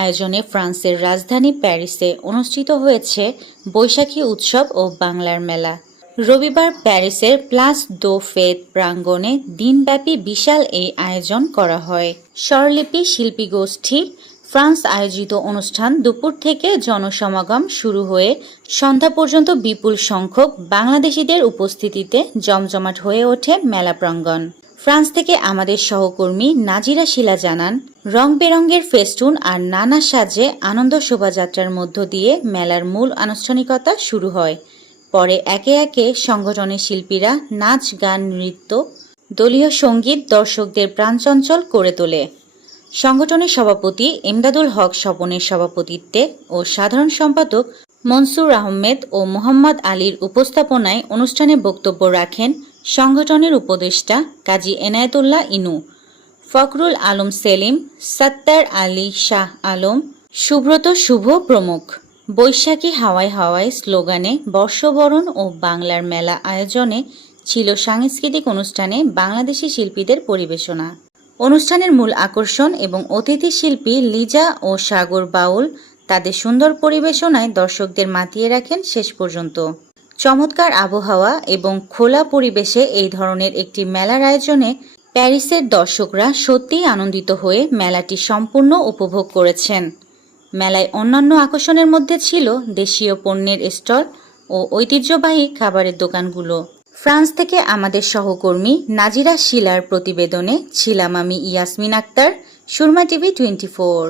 আয়োজনে ফ্রান্সের রাজধানী প্যারিসে অনুষ্ঠিত হয়েছে বৈশাখী উৎসব ও বাংলার মেলা। রবিবার প্যারিসের প্লাস দো ফেত প্রাঙ্গণে দিনব্যাপী বিশাল এই আয়োজন করা হয়। স্বরলিপি শিল্পী গোষ্ঠী ফ্রান্স আয়োজিত অনুষ্ঠান দুপুর থেকে জনসমাগম শুরু হয়ে সন্ধ্যা পর্যন্ত বিপুল সংখ্যক বাংলাদেশিদের উপস্থিতিতে জমজমাট হয়ে ওঠে মেলা প্রাঙ্গণ। ফ্রান্স থেকে আমাদের সহকর্মী নাজিরা শিলা জানান, রং বেরঙের ফেস্টুন আর নানা সাজে আনন্দ শোভাযাত্রার মধ্য দিয়ে মেলার মূল আনুষ্ঠানিকতা শুরু হয়। পরে একে একে সংগঠনের শিল্পীরা নাচ, গান, নৃত্য, দলীয় সঙ্গীত দর্শকদের প্রাণচঞ্চল করে তোলে। সংগঠনের সভাপতি এমদাদুল হক স্বপনের সভাপতিত্বে ও সাধারণ সম্পাদক মনসুর আহমেদ ও মোহাম্মদ আলীর উপস্থাপনায় অনুষ্ঠানে বক্তব্য রাখেন সংগঠনের উপদেষ্টা কাজী এনায়েতুল্লাহ ইনু, ফখরুল আলম সেলিম, সত্তার আলী শাহ আলম, সুব্রত শুভ প্রমুখ। বৈশাখী হাওয়ায় হাওয়ায় স্লোগানে বর্ষবরণ ও বাংলার মেলা আয়োজনে ছিল সাংস্কৃতিক অনুষ্ঠানে বাংলাদেশি শিল্পীদের পরিবেশনা। অনুষ্ঠানের মূল আকর্ষণ এবং অতিথি শিল্পী লিজা ও সাগর বাউল তাদের সুন্দর পরিবেশনায় দর্শকদের মাতিয়ে রাখেন শেষ পর্যন্ত। চমৎকার আবহাওয়া এবং খোলা পরিবেশে এই ধরনের একটি মেলার আয়োজনে প্যারিসের দর্শকরা সত্যিই আনন্দিত হয়ে মেলাটি সম্পূর্ণ উপভোগ করেছেন। মেলায় অন্যান্য আকর্ষণের মধ্যে ছিল দেশীয় পণ্যের স্টল ও ঐতিহ্যবাহী খাবারের দোকানগুলো। ফ্রান্স থেকে আমাদের সহকর্মী নাজিরা শিলার প্রতিবেদনে ছিলাম আমি ইয়াসমিন আক্তার, সুরমা টিভি 24।